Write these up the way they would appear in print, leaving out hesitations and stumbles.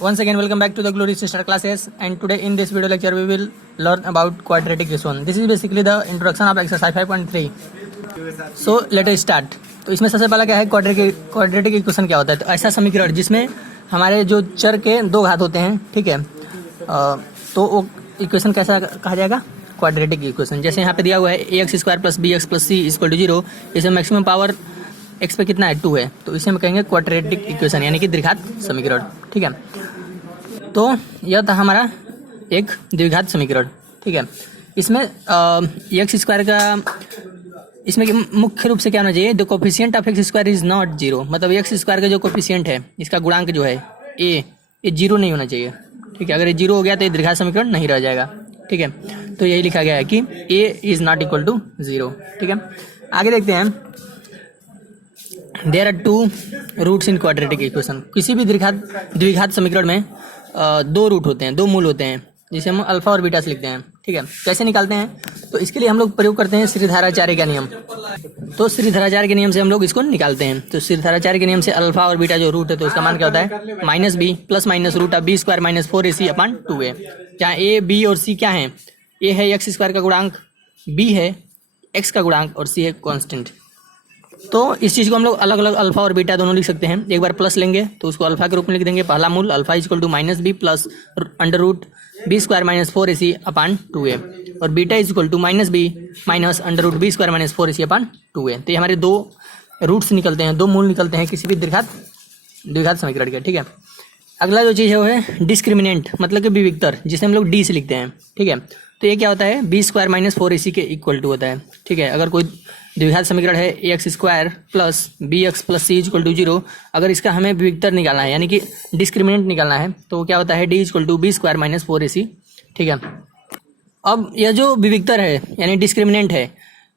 Once again, welcome back to the Glorious Star classes, and today in this video lecture we will learn about quadratic equation. This is basically the introduction of exercise 5.3. So let us start. तो इसमें सबसे पहला क्या है, quadratic equation क्या होता है। तो ऐसा समीकरण जिसमें हमारे जो चर के दो घात होते हैं, ठीक है, तो वो इक्वेशन कैसा कहा जाएगा, क्वाड्रेटिक इक्वेशन। जैसे यहाँ पे दिया हुआ है ax² + bx + c = 0, इसमें मैक्सिमम पावर x पे कितना है, 2 है, तो इसे हम कहेंगे क्वाड्रेटिक इक्वेशन यानी कि द्विघात समीकरण, ठीक है। तो यह था हमारा एक द्विघात समीकरण, ठीक है। इसमें x² का इसमें मुख्य रूप से क्या होना चाहिए, the coefficient of x² is not 0, मतलब x² का जो कोफिशिएंट है, इसका गुणांक जो है ये 0 नहीं होना चाहिए, ठीक है। अगर ये 0 हो गया तो ये द्विघात समीकरण नहीं रह जाएगा, ठीक है। तो यही लिखा गया है कि a is not equal to 0, ठीक है। आगे देखते हैं, there are 2 roots in quadratic equation. किसी भी द्विघात समीकरण में 2 रूट होते हैं, 2 मूल होते हैं, जिसे हम अल्फा और बीटा से लिखते हैं, ठीक है। कैसे निकालते हैं, तो इसके लिए हम लोग प्रयोग करते हैं श्रीधराचार्य का नियम। तो श्रीधराचार्य के नियम से हम लोग इसको निकालते हैं। तो श्रीधराचार्य के नियम से अल्फा और बीटा जो रूट है, तो उसका मान क्या होता है, -b ± √b² - 4ac/2a, जहाँ a b और c क्या है, a है x² का गुणांक, b है x का गुणांक और c है कांस्टेंट। तो इस चीज़ को हम लोग अलग अलग अल्फा और बीटा दोनों लिख सकते हैं। एक बार प्लस लेंगे तो उसको अल्फा के रूप में लिख देंगे, पहला मूल अल्फा = -b + √b² - 4ac/2a, और बीटा = -b - √b² - 4ac/2a। तो ये हमारे 2 रूट्स निकलते हैं, 2 मूल निकलते हैं किसी भी द्विघात समीकरण के, ठीक है। अगला जो चीज़ है वो है डिस्क्रिमिनेंट, मतलब कि विविक्तर, जिसे हम लोग डी से लिखते हैं, ठीक है। तो ये क्या होता है, b² - 4ac के इक्वल टू होता है, ठीक है। अगर कोई द्विघात समीकरण है ax² + bx + c = 0, अगर इसका हमें विविक्तर निकालना है यानी कि डिस्क्रिमिनेंट निकालना है, तो क्या होता है, d = b² - 4ac, ठीक है। अब यह जो विविक्तर है यानी डिस्क्रिमिनेंट है,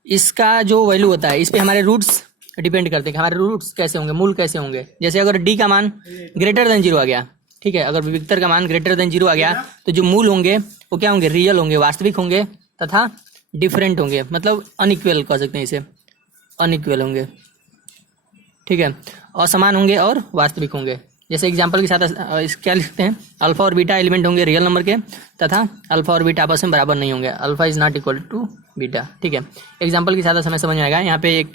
इसका जो वैल्यू होता है, इस पे हमारे रूट्स डिपेंड करते हैं कि हमारे रूट्स कैसे होंगे, मूल कैसे होंगे। जैसे अगर d का मान > 0 आ गया, ठीक है, अगर विविक्तर का मान > 0 आ गया, तो जो मूल होंगे वो क्या होंगे, रियल होंगे, वास्तविक होंगे, तथा डिफरेंट होंगे, मतलब अनइक्वल कह सकते हैं इसे, अनइक्वल होंगे, ठीक है, असमान होंगे और वास्तविक होंगे। जैसे एग्जांपल के साथ क्या लिखते हैं, अल्फा और बीटा एलिमेंट होंगे रियल नंबर के, तथा अल्फा और बीटा आपस में बराबर नहीं होंगे, alpha is not equal to beta, ठीक है। एग्जांपल के साथ हमें समझ में आएगा। यहाँ पे एक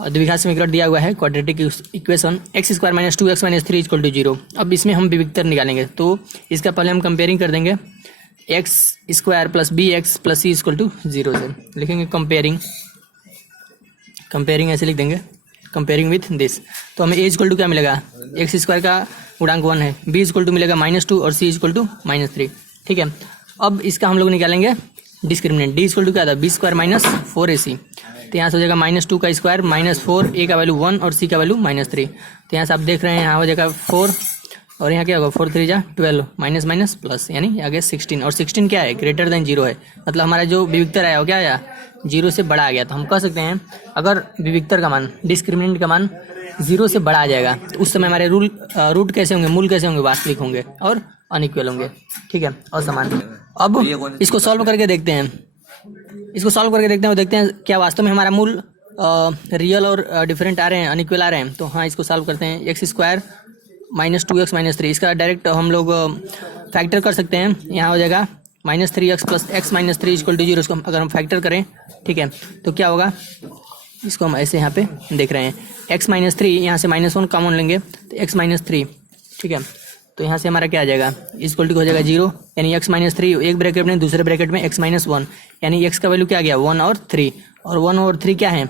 द्विघात समीकरण दिया हुआ है, क्वाड्रेटिक इक्वेशन x² - 2x - 3 = 0। अब इसमें हम विविक्तर निकालेंगे, तो इसका पहले हम कंपेयरिंग कर देंगे, x² + bx + c = 0 से लिखेंगे कंपेयरिंग ऐसे लिख देंगे, कंपेयरिंग विथ दिस। तो हमें a = क्या मिलेगा, x² का गुणांक 1 है, b = मिलेगा -2 और c = -3, ठीक है। अब इसका हम लोग निकालेंगे डिस्क्रिमिनेंट, d = क्या था, b² - 4ac, तो यहाँ से हो जाएगा -2 का स्क्वायर -4, a का वैल्यू 1 और c का वैल्यू -3। तो यहाँ से आप देख रहे हैं, यहाँ हो जाएगा 4 और यहाँ क्या होगा, 4 3 जा 12, माइनस माइनस प्लस, यानी आगे 16, और 16 क्या है, > 0 है, मतलब हमारा जो विविक्तर आया वो क्या आया, 0 से बड़ा आ गया। तो हम कह सकते हैं अगर विविक्तर का मान, डिस्क्रिमिनेंट का मान 0 से बड़ा आ जाएगा, तो उस समय हमारे रूट कैसे होंगे, मूल कैसे होंगे, वास्तविक होंगे और अनइक्वल होंगे, ठीक है, और समान। अब इसको सॉल्व करके देखते हैं, और देखते हैं क्या वास्तव में हमारा मूल रियल और डिफरेंट आ रहे हैं, अनइक्वल आ रहे हैं। तो हाँ, इसको सॉल्व करते हैं। x² - 2x - 3, इसका डायरेक्ट हम लोग फैक्टर कर सकते हैं। यहाँ हो जाएगा -3x + x - 3 = 0, इसको अगर हम फैक्टर करें, ठीक है, तो क्या होगा, इसको हम ऐसे यहाँ पे देख रहे हैं, x - 3, यहाँ से -1 कॉमन लेंगे तो x - 3, ठीक है। तो यहाँ से हमारा क्या आ जाएगा, = हो जाएगा 0, यानी x - 3 एक ब्रैकेट में, दूसरे ब्रैकेट में x - 1, यानी x का वैल्यू क्या आ गया, 1 और 3, और 1 और 3 क्या है,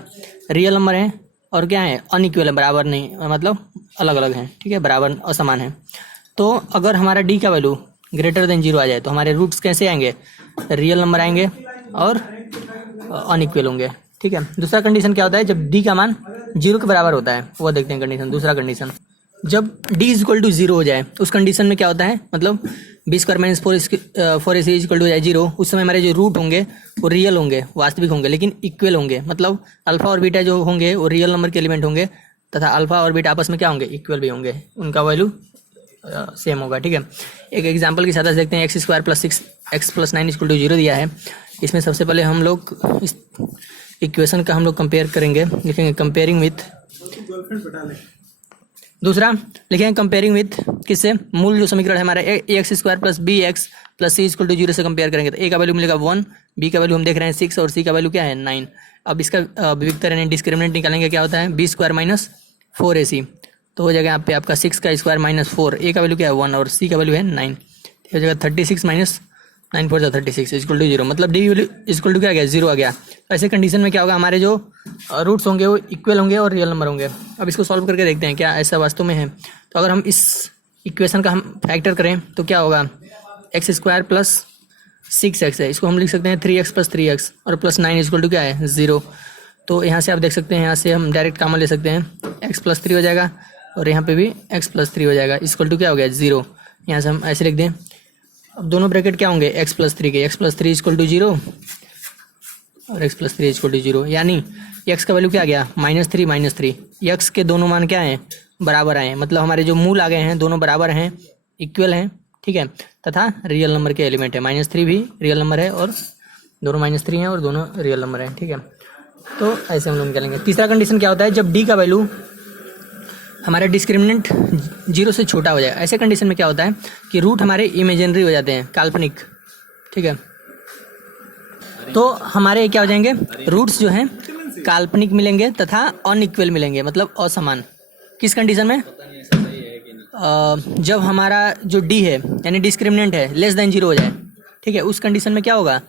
रियल नंबर है, और क्या है, अनइक्वल है, बराबर नहीं, मतलब अलग अलग हैं, ठीक है, बराबर असमान है। तो अगर हमारा d का वैल्यू > 0 आ जाए, तो हमारे रूट्स कैसे आएंगे, रियल नंबर आएंगे और अनइक्वल होंगे, ठीक है। दूसरा कंडीशन क्या होता है, जब d का मान 0 के बराबर होता है, वो देखते हैं कंडीशन। दूसरा कंडीशन, जब d = 0 हो जाए, उस कंडीशन में क्या होता है, मतलब b² - 4ac = हो जाए 0, उस समय हमारे जो रूट होंगे वो रियल होंगे, वास्तविक होंगे, लेकिन इक्वल होंगे, मतलब अल्फा और बीटा जो होंगे वो रियल नंबर के एलिमेंट होंगे, तथा अल्फा और बीटा आपस में क्या होंगे, इक्वल भी होंगे, उनका वैल्यू सेम होगा, ठीक है। एक एग्जांपल के साथ देखते हैं, x² + 6x + 9 = 0 दिया है। इसमें सबसे पहले हम लोग इस इक्वेशन का हम लोग कंपेयर करेंगे, लिखेंगे कंपेयरिंग विथ दूसरा लिखेंगे कंपेयरिंग विथ किससे, मूल जो समीकरण है हमारा ax² plus b x plus c equal to 0 से कंपेयर करेंगे तो a का वैल्यू मिलेगा 1, b का वैल्यू हम देख रहे हैं 6 और c का वैल्यू क्या है 9। अब इसका विविक्तर यानी डिस्क्रिमिनेंट निकालेंगे, क्या होता है b² माइनस 4ac, तो हो जाएगा यहाँ पे आपका 6 का स्क्वायर माइनस 4, a का वैल्यू क्या है 1 और c का वैल्यू है 9, हो जाएगा 36 माइनस 9 4 36 इक्वल टू 0, मतलब डी इक्वल टू क्या आ गया 0 आ गया। ऐसे कंडीशन में क्या होगा, हमारे जो रूट्स होंगे वो इक्वल होंगे और रियल नंबर होंगे। अब इसको सॉल्व करके देखते हैं क्या ऐसा वास्तव में है। तो अगर हम इस इक्वेशन का हम फैक्टर करें तो क्या होगा, x² प्लस 6x है, इसको हम लिख सकते हैं 3x प्लस 3x और प्लस 9 इक्वल टू क्या है 0। तो यहाँ से आप देख सकते हैं, यहाँ से हम डायरेक्ट कॉमन ले सकते हैं, x प्लस 3 हो जाएगा और यहाँ पे भी x प्लस 3 हो जाएगा, इक्वल टू क्या हो गया 0। यहाँ से हम ऐसे लिख दें। अब दोनों ब्रैकेट क्या होंगे x प्लस 3 के, x प्लस 3 इक्वल टू 0 और x प्लस 3 इक्वल टू 0, यानी x का वैल्यू क्या आ गया -3 x के दोनों मान क्या हैं बराबर आए, मतलब हमारे जो मूल आ गए हैं दोनों बराबर हैं, इक्वल हैं, ठीक है, तथा रियल नंबर के एलिमेंट है। -3 भी रियल नंबर है और दोनों -3 हैं और दोनों रियल नंबर हैं, ठीक है। तो ऐसे हम लोग निकालेंगे। तीसरा कंडीशन क्या होता है, जब d का वैल्यू हमारा डिस्क्रिमिनेंट 0 से छोटा हो जाए। ऐसे कंडीशन में क्या होता है कि रूट हमारे इमेजिनरी हो जाते हैं, काल्पनिक, ठीक है। तो हमारे क्या हो जाएंगे, रूट्स जो हैं काल्पनिक मिलेंगे तथा अनइक्वल मिलेंगे, मतलब असमान। किस कंडीशन में, जब हमारा जो d है यानी डिस्क्रिमिनेंट है लेस देन 0 हो जाए, ठीक है, उस कंडीशन में क्या होगा,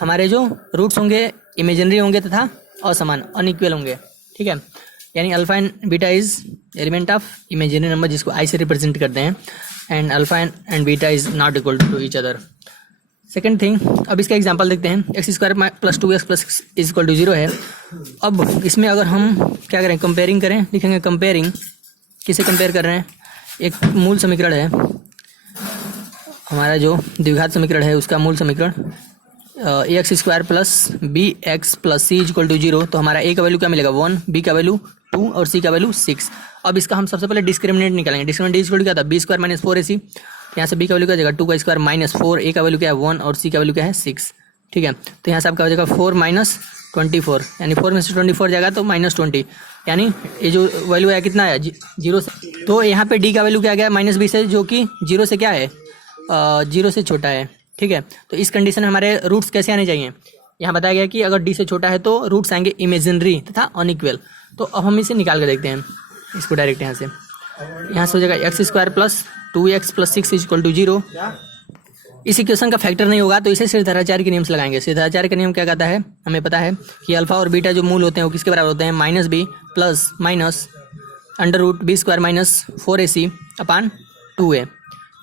हमारे जो रूट्स होंगे इमेजिनरी होंगे तथा असमान अनइक्वल होंगे, ठीक है। यानी alpha and beta is element of imaginary number, जिसको आई से रिप्रेजेंट करते हैं, and alpha and beta is not equal to each other. Second thing, अब इसका एग्जांपल देखते हैं। x² plus 2x plus 6 is equal to 0 है। अब इसमें अगर हम क्या करें, कंपेयरिंग करें, लिखेंगे कंपेयरिंग, किसे कंपेयर कर रहे हैं, एक मूल समीकरण है हमारा जो द्विघात समीकरण है उसका मूल समीकरण ax² plus b x plus c equal to 0। तो हमारा a का वैल्यू क्या मिलेगा 1, b का वैल्यू 2 और c का वैल्यू 6। अब इसका हम सबसे पहले डिस्क्रिमिनेंट निकालेंगे। डिस्क्रिमिनेंट इक्वल टू क्या था b² माइनस 4ac, यहाँ से b का वैल्यू क्या हो जाएगा 2 का स्क्वायर माइनस 4, a का वैल्यू क्या है 1 और c का वैल्यू क्या है 6, ठीक है। तो यहाँ से आपका हो जाएगा 4 माइनस 24, यानी 4 में से 24 जाएगा तो -20, यानी ये जो वैल्यू है कितना है 0 से। तो यहाँ पे d का वैल्यू क्या गया -20 से, जो कि 0 से क्या है 0 से छोटा है, ठीक है। तो इस कंडीशन में हमारे रूट्स कैसे आने चाहिए, यहाँ बताया गया कि अगर d से छोटा है तो रूट्स आएंगे इमेजिनरी तथा अनइक्वल। तो अब हम इसे निकाल कर देखते हैं, इसको डायरेक्ट यहाँ से हो जाएगा x² plus 2x plus 6 equal to 0। इस इक्वेशन का फैक्टर नहीं होगा तो इसे सिद्धाचार्य के नियम से लगाएंगे। सिद्धाचार्य का नियम क्या कहता है, हमें पता है कि अल्फा और बीटा जो मूल होते हैं वो किसके बराबर होते हैं, -b plus minus √b² minus 4ac अपान 2a,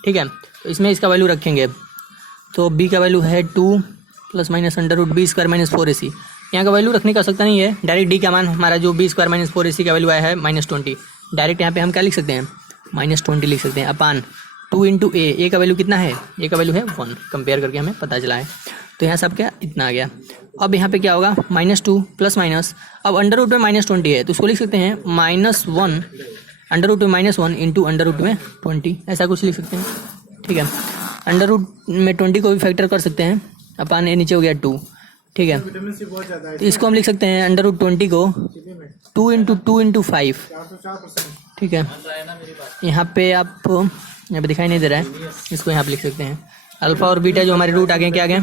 ठीक है। तो इसमें इसका वैल्यू रखेंगे, तो b का वैल्यू है 2 plus minus √b² minus 4ac। यहाँ का वैल्यू रखने की आवश्यकता नहीं है, डायरेक्ट d का मान हमारा जो b² माइनस 4ac का वैल्यू आया है -20, डायरेक्ट यहाँ पे हम क्या लिख सकते हैं -20 लिख सकते हैं अपान 2 इंटू a का वैल्यू कितना है, a का वैल्यू है 1, कंपेयर करके हमें पता चला है। तो यहाँ सब क्या इतना आ गया। अब यहाँ पे क्या होगा -2 प्लस माइनस, अब अंडर रूट में -20 है तो उसको लिख सकते हैं -1 अंडर रूट में -1 इंटू अंडर रूट में 20, ऐसा कुछ लिख सकते हैं, ठीक है। अंडर रूट में 20 को भी फैक्टर कर सकते हैं, अपान ए नीचे हो गया 2, ठीक है। तो इसको हम लिख सकते हैं अंडर रूट 20 को 2 इंटू 5, ठीक है। यहाँ पे आप यहाँ पे दिखाई नहीं दे रहा है, इसको यहाँ पे लिख सकते हैं। अल्फा और बीटा जो हमारे रूट आ गए क्या आ गए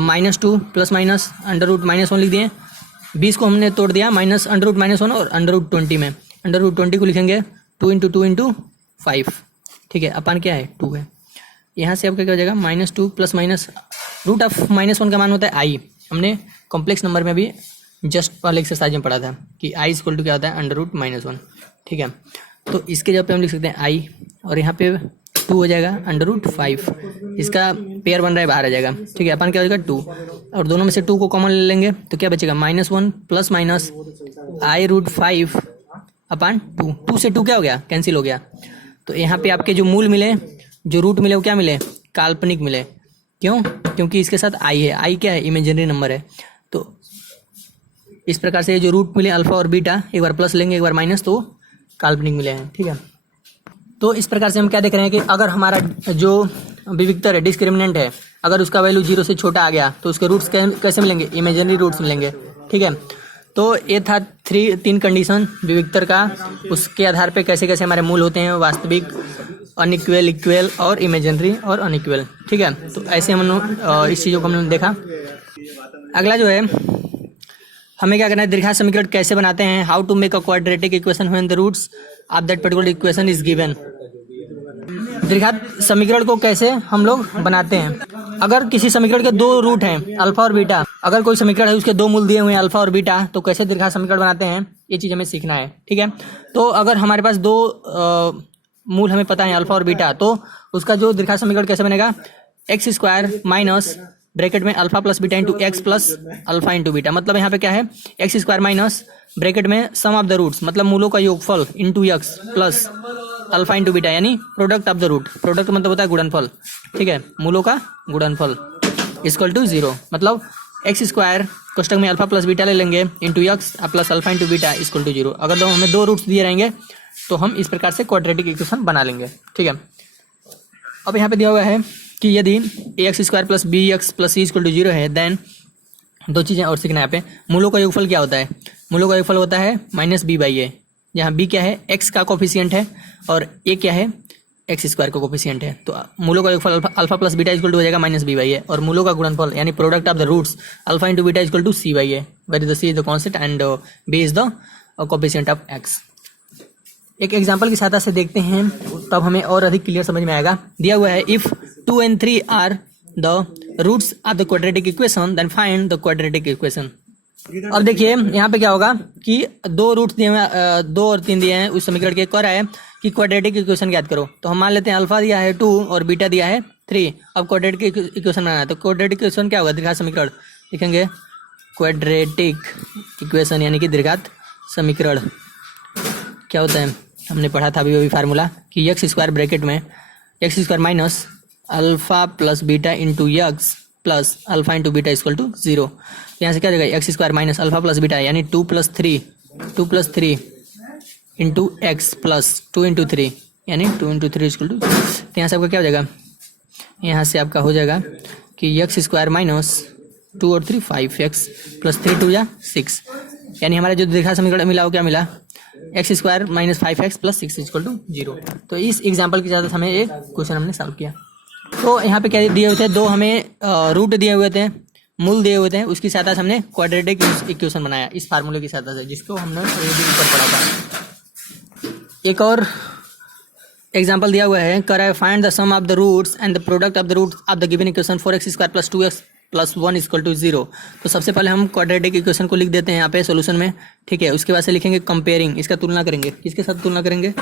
-2 प्लस माइनस अंडर रूट -1 लिख दिए, 20 को हमने तोड़ दिया माइनस अंडर रूट -1 और अंडर रूट 20 में अंडर रूट 20 को लिखेंगे 2 इंटू 5, ठीक है, अपान क्या है 2 है। यहाँ से आपका क्या हो जाएगा -2 प्लस माइनस रूट ऑफ -1 का मान होता है i। हमने कॉम्प्लेक्स नंबर में भी जस्ट वाले एक्सरसाइज में पढ़ा था कि i इक्वल टू क्या होता है अंडर रूट -1, ठीक है। तो इसके जगह पे हम लिख सकते हैं i और यहाँ पे 2 हो जाएगा अंडर रूट 5, इसका पेयर बन रहा है बाहर आ जाएगा, ठीक है। अपन क्या हो जाएगा 2 और दोनों में से 2 को कॉमन ले लेंगे तो क्या बचेगा -1 प्लस माइनस i√5 अपान 2 से 2 क्या हो गया कैंसिल हो गया। तो यहाँ पे आपके जो मूल मिले जो रूट मिले वो क्या मिले काल्पनिक मिले, क्यों, क्योंकि इसके साथ i है, i क्या है इमेजिनरी नंबर है। तो इस प्रकार से जो रूट मिले अल्फा और बीटा एक बार प्लस लेंगे एक बार माइनस तो काल्पनिक मिले हैं, ठीक है। तो इस प्रकार से हम क्या देख रहे हैं कि अगर हमारा जो विविक्तर है डिस्क्रिमिनेंट है अगर उसका वैल्यू 0 से छोटा आ गया तो उसके रूट्स कैसे मिलेंगे इमेजिनरी रूट्स मिलेंगे, ठीक है। तो ये था तीन कंडीशन विविक्तर का, उसके आधार पे कैसे कैसे हमारे मूल होते हैं, वास्तविक, अनइक्वल, इक्वल और इमेजिनरी और अनइक्वल। ठीक है, तो ऐसे हम लोग इस चीज़ों को हमने देखा। अगला जो है हमें क्या करना है, दीर्घात समीकरण कैसे बनाते हैं, how to make a quadratic equation when the roots of that particular equation is given. दीर्घात समीकरण को कैसे हम लोग बनाते हैं। अगर किसी समीकरण के दो रूट हैं अल्फा और बीटा, अगर कोई समीकरण है उसके दो मूल दिए हुए हैं अल्फा और बीटा, तो कैसे दीर्घात समीकरण बनाते हैं ये चीज़ हमें सीखना है। ठीक है, तो अगर हमारे पास दो मूल हमें पता है अल्फा और बीटा, तो उसका जो दीर्घात समीकरण कैसे बनेगा, एक्स स्क्वायर माइनस ब्रैकेट में alpha plus beta into x plus alpha into beta. मतलब यहाँ पे क्या है, एक्स स्क्वायर माइनस ब्रैकेट में सम ऑफ द रूट्स, मतलब मूलों का योगफल into x plus alpha into beta, यानी product of the root. Product मतलब होता है गुणनफल। ठीक है, मूलों का गुणनफल इक्वल टू 0। मतलब एक्स स्क्वायर कोष्टक में अल्फा प्लस बीटा ले लेंगे into x plus alpha into beta equal to 0। अगर हमें दो रूट्स दिए रहेंगे तो हम इस प्रकार से क्वाड्रेटिक इक्वेशन बना लेंगे। ठीक है, अब यहाँ पे दिया हुआ है कि यदि a x square plus b x plus c equal to 0 है, देन दो चीज़ें और सीखना है यहाँ पे। मूलों का योगफल क्या होता है, मूलों का योगफल होता है माइनस बी बाई ए, जहाँ बी क्या है, एक्स का कोफिशिएंट है और ए क्या है, एक्स स्क्वायर का कोफिशिएंट है। तो मूलों का योगफल alpha plus beta equal to हो जाएगा माइनस बी बाई ए, और मूलों का गुणनफल यानी product of the roots alpha into beta equal to c by a, where the c is the constant and b is the coefficient of x. एक example की सहायता से देखते हैं, तब हमें और अधिक क्लियर समझ में आएगा। दिया हुआ है if 2 and 3 are the roots of the quadratic equation then find the quadratic equation. अब देखिए यहाँ पे क्या होगा कि दो रूट्स दिए हुए, 2 और 3 दिए हैं उस समीकरण के, कह रहा है कि क्वाड्रेटिक इक्वेशन याद करो। तो हम मान लेते हैं अल्फा दिया है 2 और बीटा दिया है 3। अब क्वाड्रेटिक इक्वेशन बनाना है, तो क्वाड्रेटिक इक्वेशन क्या होगा, दीर्घात समीकरण लिखेंगे। क्वाड्रेटिक इक्वेशन यानी कि दीर्घात समीकरण क्या होता है, हमने पढ़ा था अभी फार्मूला कि एक्स स्क्वायर ब्रैकेट में x square minus alpha plus beta into x plus alpha into beta equal to 0। यहाँ से क्या जाएगा, x square minus alpha plus beta यानी 2 plus 3 into x plus 2 into 3 यानी 2 इंटू 3 इक्वल टू। तो यहाँ से आपका क्या हो जाएगा, यहाँ से आपका हो जाएगा कि एक्स स्क्वायर माइनस 2 और 3 5 एक्स प्लस 3 2 या 6, यानी हमारा जो दीर्घात समीकरण मिला वो क्या मिला, x square minus 5x plus 6 equal to 0। तो इस एग्जाम्पल की ज़्यादा हमें एक क्वेश्चन हमने सॉल्व किया। तो यहाँ पे क्या दिए हुए थे, दो हमें रूट दिए हुए थे, मूल दिए हुए थे, उसकी सहायता से हमने क्वाड्रेटिक इक्वेशन बनाया इस फार्मूले की सहायता से, जिसको हमने ऊपर पढ़ा था। एक और एग्जाम्पल दिया हुआ है, कर find the sum of the roots and the product of the roots of the given equation 4x square plus 2x plus 1 equal to 0। तो सबसे पहले हम क्वाड्रेटिक इक्वेशन को लिख देते हैं यहाँ पे सोल्यूशन में। ठीक है, उसके बाद से लिखेंगे कंपेयरिंग, इसका तुलना करेंगे, किसके साथ तुलना करेंगे,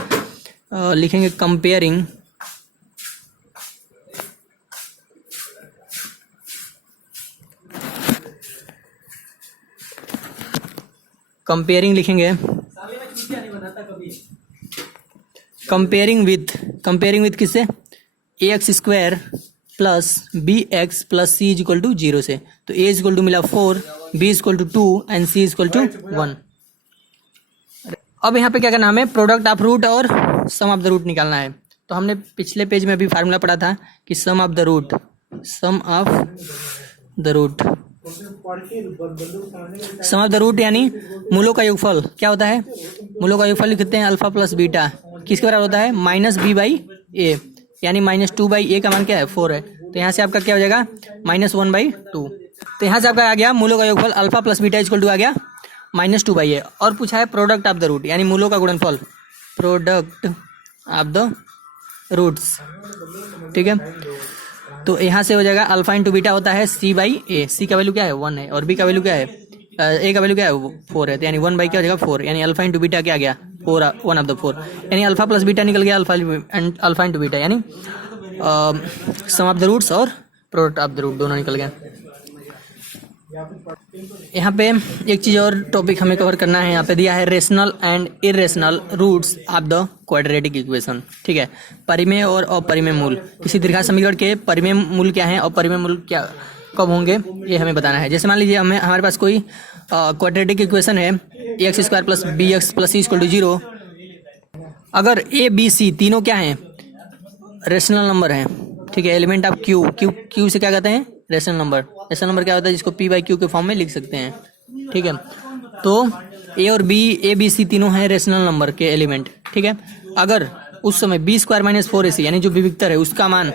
लिखेंगे कंपेयरिंग लिखेंगे कंपेयरिंग विथ किससे, a x square plus b x plus c is equal to 0 से। तो ए इज इक्वल टू मिला 4, b is equal to 2 and c is equal to 1। अब यहाँ पे क्या करना है, हमें प्रोडक्ट ऑफ रूट और सम ऑफ द रूट निकालना है। तो हमने पिछले पेज में अभी फार्मूला पढ़ा था कि सम ऑफ द रूट यानी मूलों का योगफल क्या होता है, मूलों का योगफल लिखते हैं अल्फा प्लस बीटा, किसके बराबर होता है, माइनस बी बाई ए, यानी माइनस 2 बाई ए का मान क्या है 4 है। तो यहाँ से आपका क्या हो जाएगा माइनस 1 बाई 2। तो यहाँ से आपका आ गया मूलों का योगफल alpha plus beta equal to आ गया माइनस 2 बाई ए। और पूछा है प्रोडक्ट ऑफ द रूट यानी मूलों का गुणनफल, प्रोडक्ट ऑफ द रूट्स। ठीक है, तो यहाँ से हो जाएगा अल्फा इंटू बीटा होता है सी बाई ए, सी का वैल्यू क्या है 1 है और बी का वैल्यू क्या है, ए का वैल्यू क्या है 4 है, तो यानी 1 बाई क्या हो जाएगा 4, यानी अल्फा इंटू बीटा क्या आ गया 1 ऑफ द 4, यानी अल्फा प्लस बीटा निकल गया अल्फा इंटू बीटा, यानी सम ऑफ द रूट्स और प्रोडक्ट ऑफ द रूट दोनों निकल गए। यहाँ पे एक चीज़ और टॉपिक हमें कवर करना है, यहाँ पे दिया है rational and irrational roots of the quadratic equation. ठीक है, परिमेय और अपरिमेय मूल, किसी दीर्घात समीकरण के परिमेय मूल क्या है और परिमेय मूल क्या कब होंगे ये हमें बताना है। जैसे मान लीजिए हमारे पास कोई क्वाड्रेटिक इक्वेशन है a x square plus b x plus c equal to 0। अगर ए बी सी तीनों क्या हैं, रेशनल नंबर हैं। ठीक है, एलिमेंट ऑफ क्यू से क्या कहते हैं, रेशनल नंबर। रेशनल नंबर क्या होता है, जिसको पी बाई क्यू के फॉर्म में लिख सकते हैं। ठीक है, तो ए और बी, ए बी सी तीनों हैं रेशनल नंबर के एलिमेंट, ठीक है। अगर उस समय बी स्क्वायर माइनस 4ac यानी जो विविक्तर है उसका मान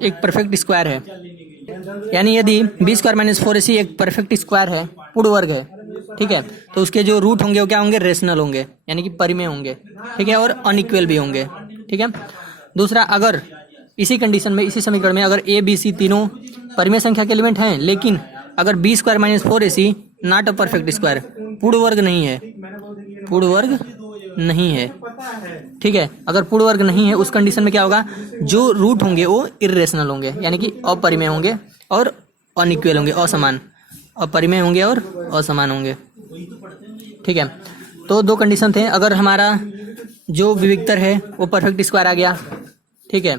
एक परफेक्ट स्क्वायर है, यानी यदि बी स्क्वायर माइनस 4ac एक परफेक्ट स्क्वायर है, पूर्ण वर्ग है, ठीक है, तो उसके जो रूट होंगे वो क्या होंगे, रेशनल होंगे, यानी कि परिमेय होंगे, ठीक है, और अनइक्वल भी होंगे, ठीक है। दूसरा, अगर इसी कंडीशन में, इसी समीकरण में अगर ए बी सी तीनों परिमेय संख्या के एलिमेंट हैं, लेकिन अगर b square minus 4ac not a perfect square, पूर्ण वर्ग नहीं है, पूर्ण वर्ग नहीं है, ठीक है, अगर पूर्ण वर्ग नहीं है उस कंडीशन में क्या होगा, जो रूट होंगे वो इर्रेशनल होंगे, यानी कि अपरिमेय होंगे और अनइक्वल होंगे, असमान, अपरिमेय होंगे और असमान होंगे, ठीक है। तो दो कंडीशन थे, अगर हमारा जो विविक्तर है वो परफेक्ट स्क्वायर आ गया, ठीक है,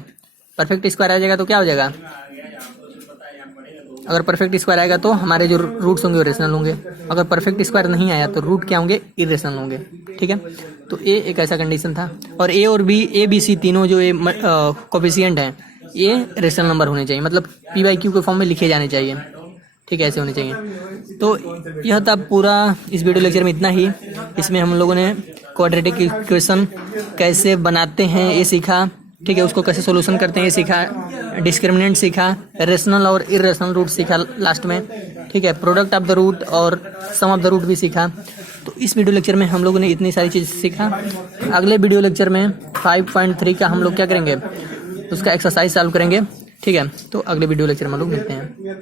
परफेक्ट स्क्वायर आ जाएगा तो क्या हो जाएगा, अगर परफेक्ट स्क्वायर आएगा तो हमारे जो रूट्स होंगे वो रेशनल होंगे, अगर परफेक्ट स्क्वायर नहीं आया तो रूट क्या होंगे, इरेशनल होंगे, ठीक है। तो ए एक ऐसा कंडीशन था, और ए और बी, ए बी सी तीनों जो ये कोफिशिएंट हैं ये रेशनल नंबर होने चाहिए, मतलब पी बाई क्यू के फॉर्म में लिखे जाने चाहिए, ठीक है, ऐसे होने चाहिए। तो यह था पूरा इस वीडियो लेक्चर में इतना ही। इसमें हम लोगों ने क्वाड्रेटिक इक्वेशन कैसे बनाते हैं ये सीखा, ठीक है, उसको कैसे सोल्यूशन करते हैं ये सीखा, डिस्क्रिमिनेंट सीखा, रेशनल और इरेशनल रूट सीखा लास्ट में, ठीक है, प्रोडक्ट ऑफ द रूट और सम ऑफ द रूट भी सीखा। तो इस वीडियो लेक्चर में हम लोगों ने इतनी सारी चीज़ सीखा। अगले वीडियो लेक्चर में 5.3 का हम लोग क्या करेंगे, उसका एक्सरसाइज सॉल्व करेंगे, ठीक है। तो अगले वीडियो लेक्चर में हम लोग मिलते हैं।